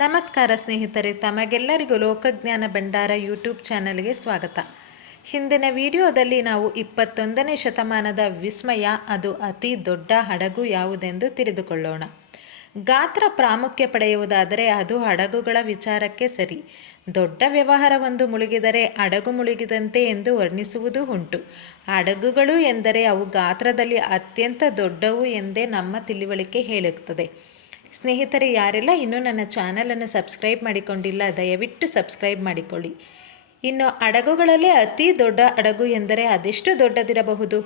ನಮಸ್ಕಾರ ಸ್ನೇಹಿತರೆ, ತಮಗೆಲ್ಲರಿಗೂ ಲೋಕಜ್ಞಾನ ಭಂಡಾರ ಯೂಟ್ಯೂಬ್ ಚಾನಲ್ಗೆ ಸ್ವಾಗತ. ಹಿಂದಿನ ವಿಡಿಯೋದಲ್ಲಿ ನಾವು ಇಪ್ಪತ್ತೊಂದನೇ ಶತಮಾನದ ವಿಸ್ಮಯ, ಅದು ಅತಿ ದೊಡ್ಡ ಹಡಗು ಯಾವುದೆಂದು ತಿಳಿದುಕೊಳ್ಳೋಣ. ಗಾತ್ರ ಪ್ರಾಮುಖ್ಯ ಪಡೆಯುವುದಾದರೆ ಅದು ಹಡಗುಗಳ ವಿಚಾರಕ್ಕೆ ಸರಿ. ದೊಡ್ಡ ವ್ಯವಹಾರವೊಂದು ಮುಳುಗಿದರೆ ಹಡಗು ಮುಳುಗಿದಂತೆ ಎಂದು ವರ್ಣಿಸುವುದು ಉಂಟು. ಹಡಗುಗಳು ಎಂದರೆ ಅವು ಗಾತ್ರದಲ್ಲಿ ಅತ್ಯಂತ ದೊಡ್ಡವು ಎಂದೇ ನಮ್ಮ ತಿಳಿವಳಿಕೆ ಹೇಳುತ್ತದೆ. ಸ್ನೇಹಿತರೆ ಯಾರೆಲ್ಲ ಇನ್ನೂ ನನ್ನ ಚಾನಲನ್ನು ಸಬ್ಸ್ಕ್ರೈಬ್ ಮಾಡಿಕೊಂಡಿಲ್ಲ, ದಯವಿಟ್ಟು ಸಬ್ಸ್ಕ್ರೈಬ್ ಮಾಡಿಕೊಳ್ಳಿ. ಇನ್ನು ಹಡಗುಗಳಲ್ಲೇ ಅತಿ ದೊಡ್ಡ ಹಡಗು ಎಂದರೆ ಅದೆಷ್ಟು ದೊಡ್ಡದಿರಬಹುದು?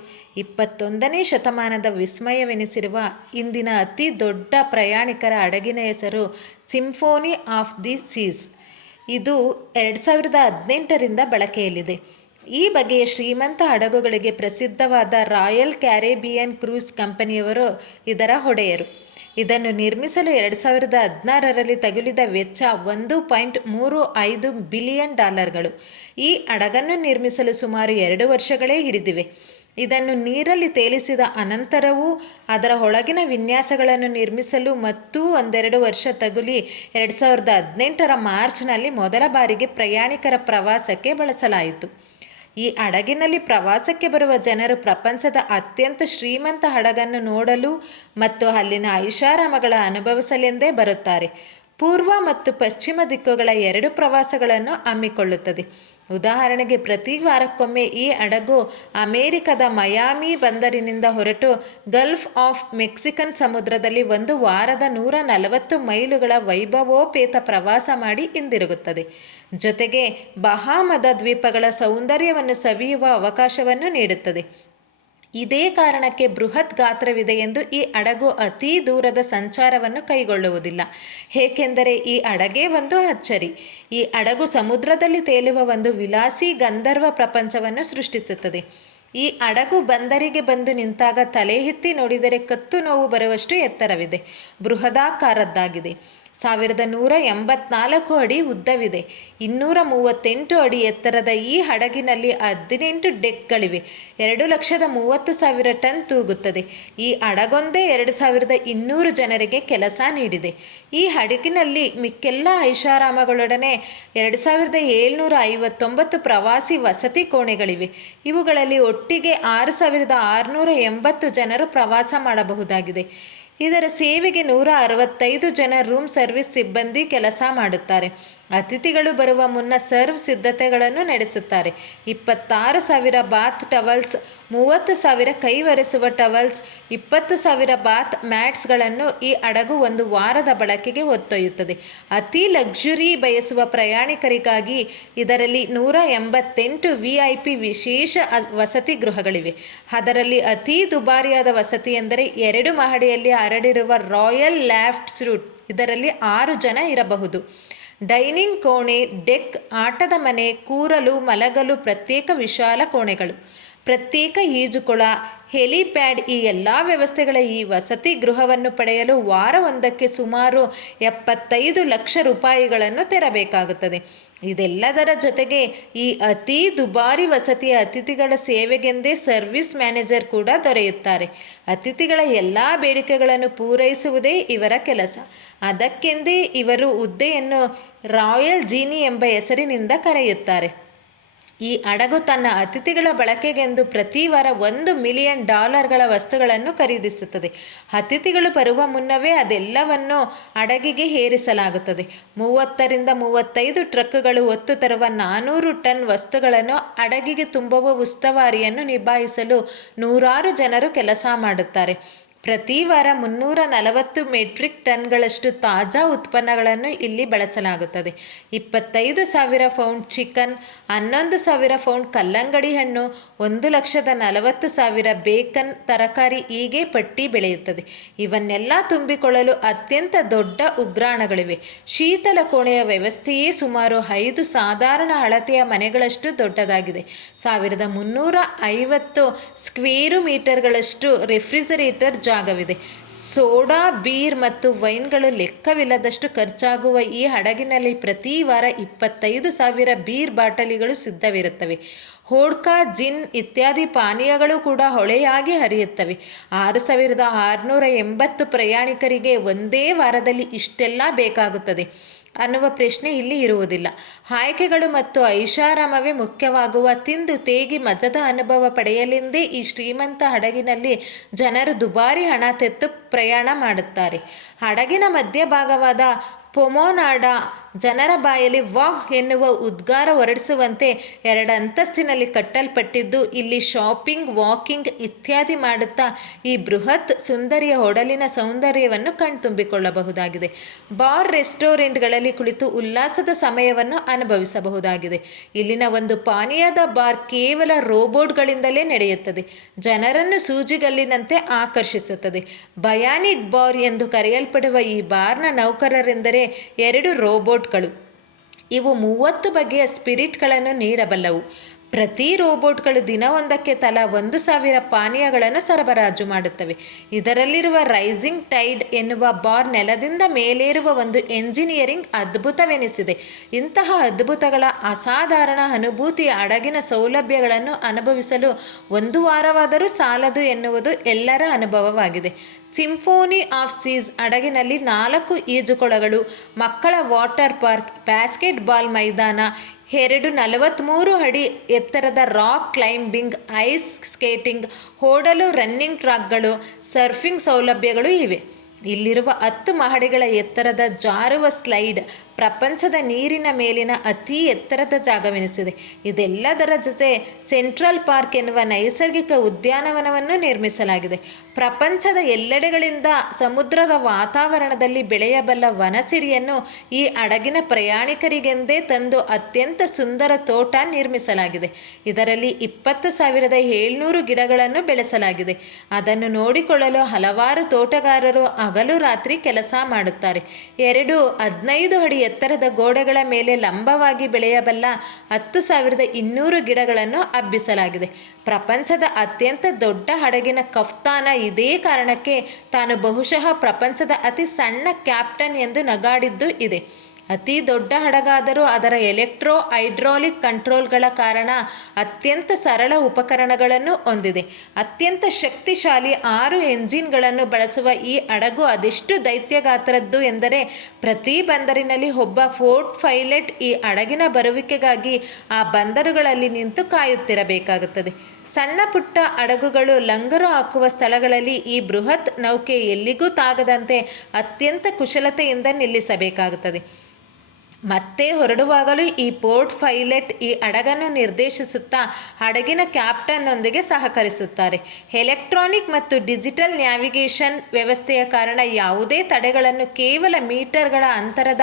ಇಪ್ಪತ್ತೊಂದನೇ ಶತಮಾನದ ವಿಸ್ಮಯವೆನಿಸಿರುವ ಇಂದಿನ ಅತಿ ದೊಡ್ಡ ಪ್ರಯಾಣಿಕರ ಹಡಗಿನ ಹೆಸರು ಸಿಂಫೋನಿ ಆಫ್ ದಿ ಸೀಸ್. ಇದು ಎರಡು ಸಾವಿರದ ಹದಿನೆಂಟರಿಂದ ಬಳಕೆಯಲ್ಲಿದೆ. ಈ ಬಗೆಯ ಶ್ರೀಮಂತ ಹಡಗುಗಳಿಗೆ ಪ್ರಸಿದ್ಧವಾದ ರಾಯಲ್ ಕ್ಯಾರೇಬಿಯನ್ ಕ್ರೂಸ್ ಕಂಪನಿಯವರು ಇದರ ಒಡೆಯರು. ಇದನ್ನು ನಿರ್ಮಿಸಲು ಎರಡು ಸಾವಿರದ ಹದಿನಾರರಲ್ಲಿ ತಗುಲಿದ ವೆಚ್ಚ ಒಂದು ಪಾಯಿಂಟ್ ಮೂರು ಐದು ಬಿಲಿಯನ್ ಡಾಲರ್ಗಳು. ಈ ಹಡಗನ್ನು ನಿರ್ಮಿಸಲು ಸುಮಾರು ಎರಡು ವರ್ಷಗಳೇ ಹಿಡಿದಿವೆ. ಇದನ್ನು ನೀರಲ್ಲಿ ತೇಲಿಸಿದ ಅನಂತರವೂ ಅದರ ಒಳಗಿನ ವಿನ್ಯಾಸಗಳನ್ನು ನಿರ್ಮಿಸಲು ಮತ್ತು ಒಂದೆರಡು ವರ್ಷ ತಗುಲಿ ಎರಡು ಸಾವಿರದ ಹದಿನೆಂಟರ ಮಾರ್ಚ್ನಲ್ಲಿ ಮೊದಲ ಬಾರಿಗೆ ಪ್ರಯಾಣಿಕರ ಪ್ರವಾಸಕ್ಕೆ ಬಳಸಲಾಯಿತು. ಈ ಹಡಗಿನಲ್ಲಿ ಪ್ರವಾಸಕ್ಕೆ ಬರುವ ಜನರು ಪ್ರಪಂಚದ ಅತ್ಯಂತ ಶ್ರೀಮಂತ ಹಡಗನ್ನು ನೋಡಲು ಮತ್ತು ಅಲ್ಲಿನ ಐಷಾರಾಮಗಳ ಅನುಭವಿಸಲೆಂದೇ ಬರುತ್ತಾರೆ. ಪೂರ್ವ ಮತ್ತು ಪಶ್ಚಿಮ ದಿಕ್ಕುಗಳ ಎರಡು ಪ್ರವಾಸಗಳನ್ನು ಹಮ್ಮಿಕೊಳ್ಳುತ್ತದೆ. ಉದಾಹರಣೆಗೆ ಪ್ರತಿ ವಾರಕ್ಕೊಮ್ಮೆ ಈ ಹಡಗು ಅಮೆರಿಕದ ಮಯಾಮಿ ಬಂದರಿನಿಂದ ಹೊರಟು ಗಲ್ಫ್ ಆಫ್ ಮೆಕ್ಸಿಕನ್ ಸಮುದ್ರದಲ್ಲಿ ಒಂದು ವಾರದ ನೂರ ನಲವತ್ತು ಮೈಲುಗಳ ವೈಭವೋಪೇತ ಪ್ರವಾಸ ಮಾಡಿ ಹಿಂದಿರುಗುತ್ತದೆ. ಜೊತೆಗೆ ಬಹಾಮದ ದ್ವೀಪಗಳ ಸೌಂದರ್ಯವನ್ನು ಸವಿಯುವ ಅವಕಾಶವನ್ನು ನೀಡುತ್ತದೆ. ಇದೇ ಕಾರಣಕ್ಕೆ ಬೃಹತ್ ಗಾತ್ರವಿದೆ ಎಂದು ಈ ಹಡಗು ಅತೀ ದೂರದ ಸಂಚಾರವನ್ನು ಕೈಗೊಳ್ಳುವುದಿಲ್ಲ. ಏಕೆಂದರೆ ಈ ಹಡಗೇ ಒಂದು ಅಚ್ಚರಿ. ಈ ಹಡಗು ಸಮುದ್ರದಲ್ಲಿ ತೇಲುವ ಒಂದು ವಿಲಾಸಿ ಗಂಧರ್ವ ಪ್ರಪಂಚವನ್ನು ಸೃಷ್ಟಿಸುತ್ತದೆ. ಈ ಹಡಗು ಬಂದರಿಗೆ ಬಂದು ನಿಂತಾಗ ತಲೆ ಎತ್ತಿ ನೋಡಿದರೆ ಕತ್ತು ನೋವು ಬರುವಷ್ಟು ಎತ್ತರವಿದೆ. ಬೃಹದಾಕಾರದ್ದಾಗಿದೆ. ಸಾವಿರದ ನೂರ ಎಂಬತ್ನಾಲ್ಕು ಅಡಿ ಉದ್ದವಿದೆ. ಇನ್ನೂರ ಮೂವತ್ತೆಂಟು ಅಡಿ ಎತ್ತರದ ಈ ಹಡಗಿನಲ್ಲಿ ಹದಿನೆಂಟು ಡೆಕ್ಗಳಿವೆ. ಎರಡು ಲಕ್ಷದ ಮೂವತ್ತು ಸಾವಿರ ಟನ್ ತೂಗುತ್ತದೆ. ಈ ಹಡಗೊಂದೇ ಎರಡು ಸಾವಿರದ ಇನ್ನೂರು ಜನರಿಗೆ ಕೆಲಸ ನೀಡಿದೆ. ಈ ಹಡಗಿನಲ್ಲಿ ಮಿಕ್ಕೆಲ್ಲ ಐಷಾರಾಮಗಳೊಡನೆ ಎರಡು ಸಾವಿರದ ಏಳ್ನೂರ ಐವತ್ತೊಂಬತ್ತು ಪ್ರವಾಸಿ ವಸತಿ ಕೋಣೆಗಳಿವೆ. ಇವುಗಳಲ್ಲಿ ಒಟ್ಟಿಗೆ ಆರು ಸಾವಿರದ ಆರುನೂರ ಎಂಬತ್ತು ಜನರು ಪ್ರವಾಸ ಮಾಡಬಹುದಾಗಿದೆ. ಇದರ ಸೇವೆಗೆ ನೂರ ಅರವತ್ತೈದು ಜನ ರೂಮ್ ಸರ್ವಿಸ್ ಸಿಬ್ಬಂದಿ ಕೆಲಸ ಮಾಡುತ್ತಾರೆ. ಅತಿಥಿಗಳು ಬರುವ ಮುನ್ನ ಸರ್ವ್ ಸಿದ್ಧತೆಗಳನ್ನು ನಡೆಸುತ್ತಾರೆ. ಇಪ್ಪತ್ತಾರು ಸಾವಿರ ಬಾತ್ ಟವಲ್ಸ್ ಮೂವತ್ತು ಸಾವಿರ ಕೈ ಒರೆಸುವ ಟವಲ್ಸ್, ಇಪ್ಪತ್ತು ಸಾವಿರ ಬಾತ್ ಮ್ಯಾಟ್ಸ್ಗಳನ್ನು ಈ ಹಡಗು ಒಂದು ವಾರದ ಬಳಕೆಗೆ ಒತ್ತೊಯ್ಯುತ್ತದೆ. ಅತಿ ಲಕ್ಸುರಿ ಬಯಸುವ ಪ್ರಯಾಣಿಕರಿಗಾಗಿ ಇದರಲ್ಲಿ ನೂರ ಎಂಬತ್ತೆಂಟು ವಿ ಐ ಪಿ ವಿಶೇಷ ವಸತಿ ಗೃಹಗಳಿವೆ. ಅದರಲ್ಲಿ ಅತಿ ದುಬಾರಿಯಾದ ವಸತಿ ಎಂದರೆ ಎರಡು ಮಹಡಿಯಲ್ಲಿ ಹರಡಿರುವ ರಾಯಲ್ ಲ್ಯಾಫ್ಟ್ ಸ್ರೂಟ್ ಇದರಲ್ಲಿ ಆರು ಜನ ಇರಬಹುದು. ಡೈನಿಂಗ್ ಕೋಣೆ, ಡೆಕ್, ಆಟದ ಮನೆ, ಕೂರಲು, ಮಲಗಲು ಪ್ರತ್ಯೇಕ ವಿಶಾಲ ಕೋಣೆಗಳು. ಪ್ರತ್ಯೇಕ ಈಜುಕೊಳ, ಹೆಲಿಪ್ಯಾಡ್ ಈ ಎಲ್ಲ ವ್ಯವಸ್ಥೆಗಳ ಈ ವಸತಿ ಗೃಹವನ್ನು ಪಡೆಯಲು ವಾರವೊಂದಕ್ಕೆ ಸುಮಾರು ಎಪ್ಪತ್ತೈದು ಲಕ್ಷ ರೂಪಾಯಿಗಳನ್ನು ತೆರಬೇಕಾಗುತ್ತದೆ. ಇದೆಲ್ಲದರ ಜೊತೆಗೆ ಈ ಅತಿ ದುಬಾರಿ ವಸತಿಯ ಅತಿಥಿಗಳ ಸೇವೆಗೆಂದೇ ಸರ್ವಿಸ್ ಮ್ಯಾನೇಜರ್ ಕೂಡ ದೊರೆಯುತ್ತಾರೆ. ಅತಿಥಿಗಳ ಎಲ್ಲ ಬೇಡಿಕೆಗಳನ್ನು ಪೂರೈಸುವುದೇ ಇವರ ಕೆಲಸ. ಅದಕ್ಕೆಂದೇ ಇವರು ಹುದ್ದೆಯನ್ನು ರಾಯಲ್ ಜೀನಿ ಎಂಬ ಹೆಸರಿನಿಂದ ಕರೆಯುತ್ತಾರೆ. ಈ ಹಡಗು ತನ್ನ ಅತಿಥಿಗಳ ಬಳಕೆಗೆಂದು ಪ್ರತಿ ವಾರ ಒಂದು ಮಿಲಿಯನ್ ಡಾಲರ್ಗಳ ವಸ್ತುಗಳನ್ನು ಖರೀದಿಸುತ್ತದೆ. ಅತಿಥಿಗಳು ಬರುವ ಮುನ್ನವೇ ಅದೆಲ್ಲವನ್ನು ಹಡಗಿಗೆ ಏರಿಸಲಾಗುತ್ತದೆ ಮೂವತ್ತರಿಂದ ಮೂವತ್ತೈದು ಟ್ರಕ್ಗಳು ಹೊತ್ತು ತರುವ ನಾನೂರು ಟನ್ ವಸ್ತುಗಳನ್ನು ಹಡಗಿಗೆ ತುಂಬುವ ಉಸ್ತುವಾರಿಯನ್ನು ನಿಭಾಯಿಸಲು ನೂರಾರು ಜನರು ಕೆಲಸ ಮಾಡುತ್ತಾರೆ. ಪ್ರತಿ ವಾರ ಮುನ್ನೂರ ನಲವತ್ತು ಮೆಟ್ರಿಕ್ ಟನ್ಗಳಷ್ಟು ತಾಜಾ ಉತ್ಪನ್ನಗಳನ್ನು ಇಲ್ಲಿ ಬಳಸಲಾಗುತ್ತದೆ. ಇಪ್ಪತ್ತೈದು ಸಾವಿರ ಪೌಂಡ್ ಚಿಕನ್, ಹನ್ನೊಂದು ಸಾವಿರ ಪೌಂಡ್ ಕಲ್ಲಂಗಡಿ ಹಣ್ಣು, ಒಂದು ಲಕ್ಷದ ನಲವತ್ತು ಸಾವಿರ ಬೇಕನ್ ತರಕಾರಿ ಹೀಗೆ ಪಟ್ಟಿ ಬೆಳೆಯುತ್ತದೆ. ಇವನ್ನೆಲ್ಲ ತುಂಬಿಕೊಳ್ಳಲು ಅತ್ಯಂತ ದೊಡ್ಡ ಉಗ್ರಾಣಗಳಿವೆ. ಶೀತಲ ಕೋಣೆಯ ವ್ಯವಸ್ಥೆಯೇ ಸುಮಾರು ಐದು ಸಾಧಾರಣ ಅಳತೆಯ ಮನೆಗಳಷ್ಟು ದೊಡ್ಡದಾಗಿದೆ. ಸಾವಿರದ ಮುನ್ನೂರ ಐವತ್ತು ಸ್ಕ್ವೇರು ಮೀಟರ್ಗಳಷ್ಟು ರೆಫ್ರಿಜರೇಟರ್ ಜಾಗವಿದೆ ಸೋಡಾ, ಬೀರ್ ಮತ್ತು ವೈನ್ಗಳು ಲೆಕ್ಕವಿಲ್ಲದಷ್ಟು ಖರ್ಚಾಗುವ ಈ ಹಡಗಿನಲ್ಲಿ ಪ್ರತಿ ವಾರ ಇಪ್ಪತ್ತೈದು ಸಾವಿರ ಬೀರ್ ಬಾಟಲಿಗಳು ಸಿದ್ಧವಿರುತ್ತವೆ. ಹೋಡ್ಕಾ, ಜಿನ್ ಇತ್ಯಾದಿ ಪಾನೀಯಗಳು ಕೂಡ ಹೊಳೆಯಾಗಿ ಹರಿಯುತ್ತವೆ. ಆರು ಸಾವಿರದ ಆರುನೂರ ಎಂಬತ್ತು ಪ್ರಯಾಣಿಕರಿಗೆ ಒಂದೇ ವಾರದಲ್ಲಿ ಇಷ್ಟೆಲ್ಲ ಬೇಕಾಗುತ್ತದೆ. ಅನ್ನುವ ಪ್ರಶ್ನೆ ಇಲ್ಲಿ ಇರುವುದಿಲ್ಲ. ಆಯ್ಕೆಗಳು ಮತ್ತು ಐಷಾರಾಮವೇ ಮುಖ್ಯವಾಗುವ ತಿಂದು ತೇಗಿ ಮಜದ ಅನುಭವ ಪಡೆಯಲೆಂದೇ ಈ ಶ್ರೀಮಂತ ಹಡಗಿನಲ್ಲಿ ಜನರು ದುಬಾರಿ ಹಣ ತೆತ್ತು ಪ್ರಯಾಣ ಮಾಡುತ್ತಾರೆ. ಹಡಗಿನ ಮಧ್ಯಭಾಗವಾದ ಪೊಮೊನಾಡ ಜನರ ಬಾಯಲ್ಲಿ ವಾಹ್ ಎನ್ನುವ ಉದ್ಗಾರ ಹೊರಡಿಸುವಂತೆ ಎರಡು ಅಂತಸ್ತಿನಲ್ಲಿ ಕಟ್ಟಲ್ಪಟ್ಟಿದ್ದು, ಇಲ್ಲಿ ಶಾಪಿಂಗ್, ವಾಕಿಂಗ್ ಇತ್ಯಾದಿ ಮಾಡುತ್ತಾ ಈ ಬೃಹತ್ ಸುಂದರಿಯ ಒಡಲಿನ ಸೌಂದರ್ಯವನ್ನು ಕಣ್ತುಂಬಿಕೊಳ್ಳಬಹುದಾಗಿದೆ. ಬಾರ್ ರೆಸ್ಟೋರೆಂಟ್ಗಳಲ್ಲಿ ಕುಳಿತು ಉಲ್ಲಾಸದ ಸಮಯವನ್ನು ಅನುಭವಿಸಬಹುದಾಗಿದೆ. ಇಲ್ಲಿನ ಒಂದು ಪಾನೀಯದ ಬಾರ್ ಕೇವಲ ರೋಬೋಟ್ಗಳಿಂದಲೇ ನಡೆಯುತ್ತದೆ. ಜನರನ್ನು ಸೂಜಿಗಲ್ಲಿನಂತೆ ಆಕರ್ಷಿಸುತ್ತದೆ. ಬಯಾನಿಕ್ ಬಾರ್ ಎಂದು ಕರೆಯಲ್ಪಡುವ ಈ ಬಾರ್ನ ನೌಕರರೆಂದರೆ ಎರಡು ರೋಬೋಟ್ಗಳು. ಇವು ಮೂವತ್ತು ಬಗೆಯ ಸ್ಪಿರಿಟ್ಗಳನ್ನು ನೀಡಬಲ್ಲವು. ಪ್ರತಿ ರೋಬೋಟ್ಗಳು ದಿನವೊಂದಕ್ಕೆ ತಲಾ ಒಂದು ಸಾವಿರ ಪಾನೀಯಗಳನ್ನು ಸರಬರಾಜು ಮಾಡುತ್ತವೆ. ಇದರಲ್ಲಿರುವ ರೈಸಿಂಗ್ ಟೈಡ್ ಎನ್ನುವ ಬಾರ್ ನೆಲದಿಂದ ಮೇಲೇರುವ ಒಂದು ಎಂಜಿನಿಯರಿಂಗ್ ಅದ್ಭುತವೆನಿಸಿದೆ. ಇಂತಹ ಅದ್ಭುತಗಳ ಅಸಾಧಾರಣ ಅನುಭೂತಿಯ ಅಡಗಿನ ಸೌಲಭ್ಯಗಳನ್ನು ಅನುಭವಿಸಲು ಒಂದು ವಾರವಾದರೂ ಸಾಲದು ಎನ್ನುವುದು ಎಲ್ಲರ ಅನುಭವವಾಗಿದೆ. ಸಿಂಫೋನಿ ಆಫ್ ಸೀಸ್ ಹಡಗಿನಲ್ಲಿ ನಾಲ್ಕು ಈಜುಕೊಳಗಳು, ಮಕ್ಕಳ ವಾಟರ್ ಪಾರ್ಕ್ ಬ್ಯಾಸ್ಕೆಟ್ ಬಾಲ್ ಮೈದಾನ ಎರಡು ನಲವತ್ತ್ಮೂರು ಅಡಿ ಎತ್ತರದ ರಾಕ್ ಕ್ಲೈಂಬಿಂಗ್, ಐಸ್ ಸ್ಕೇಟಿಂಗ್, ಓಡಲು ರನ್ನಿಂಗ್ ಟ್ರಾಕ್ಗಳು, ಸರ್ಫಿಂಗ್ ಸೌಲಭ್ಯಗಳು ಇವೆ. ಇಲ್ಲಿರುವ ಹತ್ತು ಮಹಡಿಗಳ ಎತ್ತರದ ಜಾರುವ ಸ್ಲೈಡ್ ಪ್ರಪಂಚದ ನೀರಿನ ಮೇಲಿನ ಅತಿ ಎತ್ತರದ ಜಾಗವೆನಿಸಿದೆ. ಇದೆಲ್ಲದರ ಜೊತೆ ಸೆಂಟ್ರಲ್ ಪಾರ್ಕ್ ಎನ್ನುವ ನೈಸರ್ಗಿಕ ಉದ್ಯಾನವನವನ್ನು ನಿರ್ಮಿಸಲಾಗಿದೆ. ಪ್ರಪಂಚದ ಎಲ್ಲೆಡೆಗಳಿಂದ ಸಮುದ್ರದ ವಾತಾವರಣದಲ್ಲಿ ಬೆಳೆಯಬಲ್ಲ ವನಸಿರಿಯನ್ನು ಈ ಹಡಗಿನ ಪ್ರಯಾಣಿಕರಿಗೆಂದೇ ತಂದು ಅತ್ಯಂತ ಸುಂದರ ತೋಟ ನಿರ್ಮಿಸಲಾಗಿದೆ. ಇದರಲ್ಲಿ ಇಪ್ಪತ್ತು ಸಾವಿರದ ಏಳ್ನೂರು ಗಿಡಗಳನ್ನು ಬೆಳೆಸಲಾಗಿದೆ. ಅದನ್ನು ನೋಡಿಕೊಳ್ಳಲು ಹಲವಾರು ತೋಟಗಾರರು ಹಗಲು ರಾತ್ರಿ ಕೆಲಸ ಮಾಡುತ್ತಾರೆ. ಎರಡು ಹದಿನೈದು ಅಡಿ ಎತ್ತರದ ಗೋಡೆಗಳ ಮೇಲೆ ಲಂಬವಾಗಿ ಬೆಳೆಯಬಲ್ಲ ಹತ್ತು ಸಾವಿರದ ಇನ್ನೂರು ಗಿಡಗಳನ್ನು ಹಬ್ಬಿಸಲಾಗಿದೆ. ಪ್ರಪಂಚದ ಅತ್ಯಂತ ದೊಡ್ಡ ಹಡಗಿನ ಕಫ್ತಾನ ಇದೇ ಕಾರಣಕ್ಕೆ ತಾನು ಬಹುಶಃ ಪ್ರಪಂಚದ ಅತಿ ಸಣ್ಣ ಕ್ಯಾಪ್ಟನ್ ಎಂದು ನಗಾಡಿದ್ದು ಇದೆ. ಅತಿ ದೊಡ್ಡ ಹಡಗಾದರೂ ಅದರ ಎಲೆಕ್ಟ್ರೋ ಹೈಡ್ರಾಲಿಕ್ ಕಂಟ್ರೋಲ್ಗಳ ಕಾರಣ ಅತ್ಯಂತ ಸರಳ ಉಪಕರಣಗಳನ್ನು ಹೊಂದಿದೆ. ಅತ್ಯಂತ ಶಕ್ತಿಶಾಲಿ ಆರು ಎಂಜಿನ್ಗಳನ್ನು ಬಳಸುವ ಈ ಹಡಗು ಅದೆಷ್ಟು ದೈತ್ಯಗಾತ್ರದ್ದು ಎಂದರೆ ಪ್ರತಿ ಬಂದರಿನಲ್ಲಿ ಒಬ್ಬ ಫೋರ್ಟ್ ಪೈಲಟ್ ಈ ಹಡಗಿನ ಬರುವಿಕೆಗಾಗಿ ಆ ಬಂದರುಗಳಲ್ಲಿ ನಿಂತು ಕಾಯುತ್ತಿರಬೇಕಾಗುತ್ತದೆ. ಸಣ್ಣ ಪುಟ್ಟ ಹಡಗುಗಳು ಲಂಗರು ಹಾಕುವ ಸ್ಥಳಗಳಲ್ಲಿ ಈ ಬೃಹತ್ ನೌಕೆ ಎಲ್ಲಿಗೂ ತಾಗದಂತೆ ಅತ್ಯಂತ ಕುಶಲತೆಯಿಂದ ನಿಲ್ಲಿಸಬೇಕಾಗುತ್ತದೆ. ಮತ್ತೆ ಹೊರಡುವಾಗಲೂ ಈ ಪೋರ್ಟ್ ಫೈಲೆಟ್ ಈ ಹಡಗನ್ನು ನಿರ್ದೇಶಿಸುತ್ತಾ ಹಡಗಿನ ಕ್ಯಾಪ್ಟನ್ನೊಂದಿಗೆ ಸಹಕರಿಸುತ್ತಾರೆ. ಎಲೆಕ್ಟ್ರಾನಿಕ್ ಮತ್ತು ಡಿಜಿಟಲ್ ನ್ಯಾವಿಗೇಷನ್ ವ್ಯವಸ್ಥೆಯ ಕಾರಣ ಯಾವುದೇ ತಡೆಗಳನ್ನು ಕೇವಲ ಮೀಟರ್ಗಳ ಅಂತರದ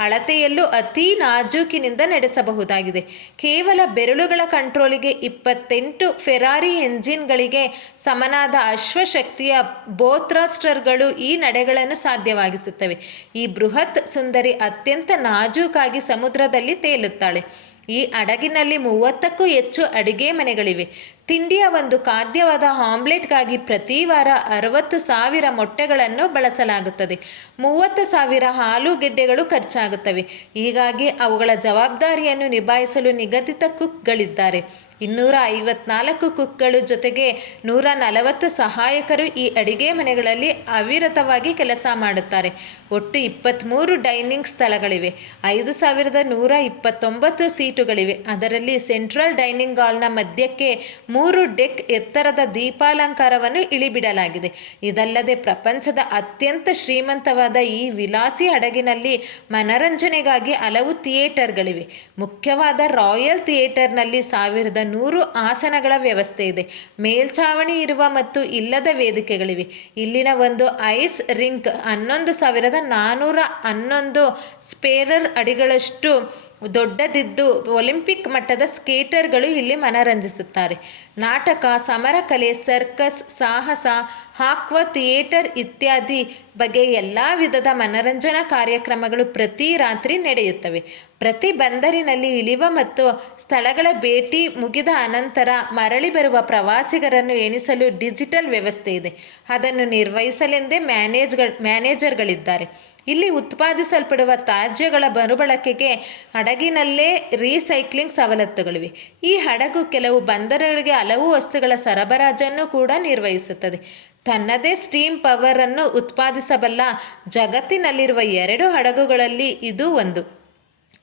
ಅಳತೆಯಲ್ಲೂ ಅತಿ ನಾಜೂಕಿನಿಂದ ನಡೆಸಬಹುದಾಗಿದೆ. ಕೇವಲ ಬೆರಳುಗಳ ಕಂಟ್ರೋಲಿಗೆ ಇಪ್ಪತ್ತೆಂಟು ಫೆರಾರಿ ಎಂಜಿನ್ಗಳಿಗೆ ಸಮನಾದ ಅಶ್ವಶಕ್ತಿಯ ಬೋತ್ರಾಸ್ಟರ್ಗಳು ಈ ನಡೆಗಳನ್ನು ಸಾಧ್ಯವಾಗಿಸುತ್ತವೆ. ಈ ಬೃಹತ್ ಸುಂದರಿ ಅತ್ಯಂತ ನಾಜೂಕಾಗಿ ಸಮುದ್ರದಲ್ಲಿ ತೇಲುತ್ತಾಳೆ. ಈ ಹಡಗಿನಲ್ಲಿ ಮೂವತ್ತಕ್ಕೂ ಹೆಚ್ಚು ಅಡಿಗೆ ಮನೆಗಳಿವೆ. ತಿಂಡಿಯ ಒಂದು ಖಾದ್ಯವಾದ ಆಮ್ಲೆಟ್ಗಾಗಿ ಪ್ರತಿ ವಾರ ಅರವತ್ತು ಸಾವಿರ ಮೊಟ್ಟೆಗಳನ್ನು ಬಳಸಲಾಗುತ್ತದೆ. ಮೂವತ್ತು ಸಾವಿರ ಆಲೂಗೆಡ್ಡೆಗಳು ಖರ್ಚಾಗುತ್ತವೆ. ಹೀಗಾಗಿ ಅವುಗಳ ಜವಾಬ್ದಾರಿಯನ್ನು ನಿಭಾಯಿಸಲು ನಿಗದಿತ ಕುಕ್ಗಳಿದ್ದಾರೆ. ಇನ್ನೂರ ಐವತ್ನಾಲ್ಕು ಕುಕ್ಗಳು ಜೊತೆಗೆ ನೂರ ನಲವತ್ತು ಸಹಾಯಕರು ಈ ಅಡಿಗೆ ಮನೆಗಳಲ್ಲಿ ಅವಿರತವಾಗಿ ಕೆಲಸ ಮಾಡುತ್ತಾರೆ. ಒಟ್ಟು ಇಪ್ಪತ್ತ್ಮೂರು ಡೈನಿಂಗ್ ಸ್ಥಳಗಳಿವೆ. ಐದು ಸಾವಿರದ ನೂರ ಇಪ್ಪತ್ತೊಂಬತ್ತು ಸೀಟುಗಳಿವೆ. ಅದರಲ್ಲಿ ಸೆಂಟ್ರಲ್ ಡೈನಿಂಗ್ ಹಾಲ್ನ ಮಧ್ಯಕ್ಕೆ ಮೂರು ಡೆಕ್ ಎತ್ತರದ ದೀಪಾಲಂಕಾರವನ್ನು ಇಳಿಬಿಡಲಾಗಿದೆ. ಇದಲ್ಲದೆ ಪ್ರಪಂಚದ ಅತ್ಯಂತ ಶ್ರೀಮಂತವಾದ ಈ ವಿಲಾಸಿ ಹಡಗಿನಲ್ಲಿ ಮನರಂಜನೆಗಾಗಿ ಹಲವು ಥಿಯೇಟರ್ಗಳಿವೆ. ಮುಖ್ಯವಾದ ರಾಯಲ್ ಥಿಯೇಟರ್ನಲ್ಲಿ ಸಾವಿರದ ನೂರು ಆಸನಗಳ ವ್ಯವಸ್ಥೆ ಇದೆ. ಮೇಲ್ಛಾವಣಿ ಇರುವ ಮತ್ತು ಇಲ್ಲದ ವೇದಿಕೆಗಳಿವೆ. ಇಲ್ಲಿನ ಒಂದು ಐಸ್ ರಿಂಕ್ ಹನ್ನೊಂದು ಸಾವಿರದ ನಾನ್ನೂರ ಹನ್ನೊಂದು ಸ್ಪೇರರ್ ಅಡಿಗಳಷ್ಟು ದೊಡ್ಡದಿದ್ದು ಒಲಿಂಪಿಕ್ ಮಟ್ಟದ ಸ್ಕೇಟರ್ಗಳು ಇಲ್ಲಿ ಮನರಂಜಿಸುತ್ತಾರೆ. ನಾಟಕ ಸಮರಕಲೆ ಸರ್ಕಸ್ ಸಾಹಸ ಹಾಕ್ವ ಥಿಯೇಟರ್ ಇತ್ಯಾದಿ ಬಗ್ಗೆ ಎಲ್ಲ ವಿಧದ ಮನರಂಜನಾ ಕಾರ್ಯಕ್ರಮಗಳು ಪ್ರತಿ ರಾತ್ರಿ ನಡೆಯುತ್ತವೆ. ಪ್ರತಿ ಬಂದರಿನಲ್ಲಿ ಇಳಿವ ಮತ್ತು ಸ್ಥಳಗಳ ಭೇಟಿ ಮುಗಿದ ಅನಂತರ ಮರಳಿ ಬರುವ ಪ್ರವಾಸಿಗರನ್ನು ಎಣಿಸಲು ಡಿಜಿಟಲ್ ವ್ಯವಸ್ಥೆ ಇದೆ. ಅದನ್ನು ನಿರ್ವಹಿಸಲೆಂದೇ ಮ್ಯಾನೇಜ್ಗಳ, ಮ್ಯಾನೇಜರ್ಗಳಿದ್ದಾರೆ. ಇಲ್ಲಿ ಉತ್ಪಾದಿಸಲ್ಪಡುವ ತ್ಯಾಜ್ಯಗಳ ಮರುಬಳಕೆಗೆ ಹಡಗಿನಲ್ಲೇ ರೀಸೈಕ್ಲಿಂಗ್ ಸವಲತ್ತುಗಳಿವೆ. ಈ ಹಡಗು ಕೆಲವು ಬಂದರುಗಳಿಗೆ ಹಲವು ವಸ್ತುಗಳ ಸರಬರಾಜನ್ನು ಕೂಡ ನಿರ್ವಹಿಸುತ್ತದೆ. ತನ್ನದೇ ಸ್ಟೀಮ್ ಪವರನ್ನು ಉತ್ಪಾದಿಸಬಲ್ಲ ಜಗತ್ತಿನಲ್ಲಿರುವ ಎರಡು ಹಡಗುಗಳಲ್ಲಿ ಇದು ಒಂದು.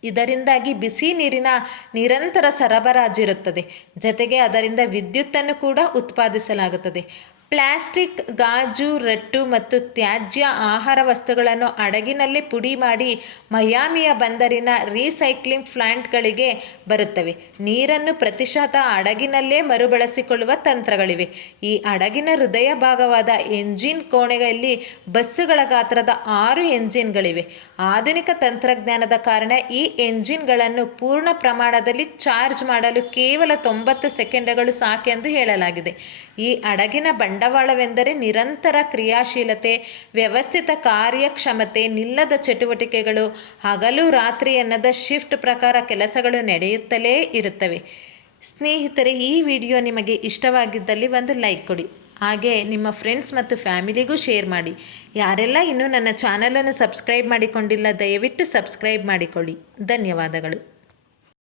ಇದರಿಂದಾಗಿ ಬಿಸಿ ನೀರಿನ ನಿರಂತರ ಸರಬರಾಜಿರುತ್ತದೆ. ಜತೆಗೆ ಅದರಿಂದ ವಿದ್ಯುತ್ತನ್ನು ಕೂಡ ಉತ್ಪಾದಿಸಲಾಗುತ್ತದೆ. ಪ್ಲಾಸ್ಟಿಕ್, ಗಾಜು, ರಟ್ಟು ಮತ್ತು ತ್ಯಾಜ್ಯ ಆಹಾರ ವಸ್ತುಗಳನ್ನು ಹಡಗಿನಲ್ಲೇ ಪುಡಿ ಮಾಡಿ ಮಯಾಮಿಯ ಬಂದರಿನ ರೀಸೈಕ್ಲಿಂಗ್ ಪ್ಲಾಂಟ್ಗಳಿಗೆ ಬರುತ್ತವೆ. ನೀರನ್ನು ಪ್ರತಿಶತ ಹಡಗಿನಲ್ಲೇ ಮರುಬಳಸಿಕೊಳ್ಳುವ ತಂತ್ರಗಳಿವೆ. ಈ ಹಡಗಿನ ಹೃದಯ ಭಾಗವಾದ ಎಂಜಿನ್ ಕೋಣೆಯಲ್ಲಿ ಬಸ್ಸುಗಳ ಗಾತ್ರದ ಆರು ಎಂಜಿನ್ಗಳಿವೆ. ಆಧುನಿಕ ತಂತ್ರಜ್ಞಾನದ ಕಾರಣ ಈ ಎಂಜಿನ್ಗಳನ್ನು ಪೂರ್ಣ ಪ್ರಮಾಣದಲ್ಲಿ ಚಾರ್ಜ್ ಮಾಡಲು ಕೇವಲ ತೊಂಬತ್ತು ಸೆಕೆಂಡ್ಗಳು ಸಾಕೆಂದು ಹೇಳಲಾಗಿದೆ. ಈ ಅಡಗಿನ ಬಂಡವಾಳವೆಂದರೆ ನಿರಂತರ ಕ್ರಿಯಾಶೀಲತೆ, ವ್ಯವಸ್ಥಿತ ಕಾರ್ಯಕ್ಷಮತೆ, ನಿಲ್ಲದ ಚಟುವಟಿಕೆಗಳು. ಹಗಲು ರಾತ್ರಿ ಎನ್ನದ ಶಿಫ್ಟ್ ಪ್ರಕಾರ ಕೆಲಸಗಳು ನಡೆಯುತ್ತಲೇ ಇರುತ್ತವೆ. ಸ್ನೇಹಿತರೆ, ಈ ವಿಡಿಯೋ ನಿಮಗೆ ಇಷ್ಟವಾಗಿದ್ದಲ್ಲಿ ಒಂದು ಲೈಕ್ ಕೊಡಿ. ಹಾಗೆ ನಿಮ್ಮ ಫ್ರೆಂಡ್ಸ್ ಮತ್ತು ಫ್ಯಾಮಿಲಿಗೂ ಶೇರ್ ಮಾಡಿ. ಯಾರೆಲ್ಲ ಇನ್ನೂ ನನ್ನ ಚಾನಲನ್ನು ಸಬ್ಸ್ಕ್ರೈಬ್ ಮಾಡಿಕೊಂಡಿಲ್ಲ, ದಯವಿಟ್ಟು ಸಬ್ಸ್ಕ್ರೈಬ್ ಮಾಡಿಕೊಳ್ಳಿ. ಧನ್ಯವಾದಗಳು.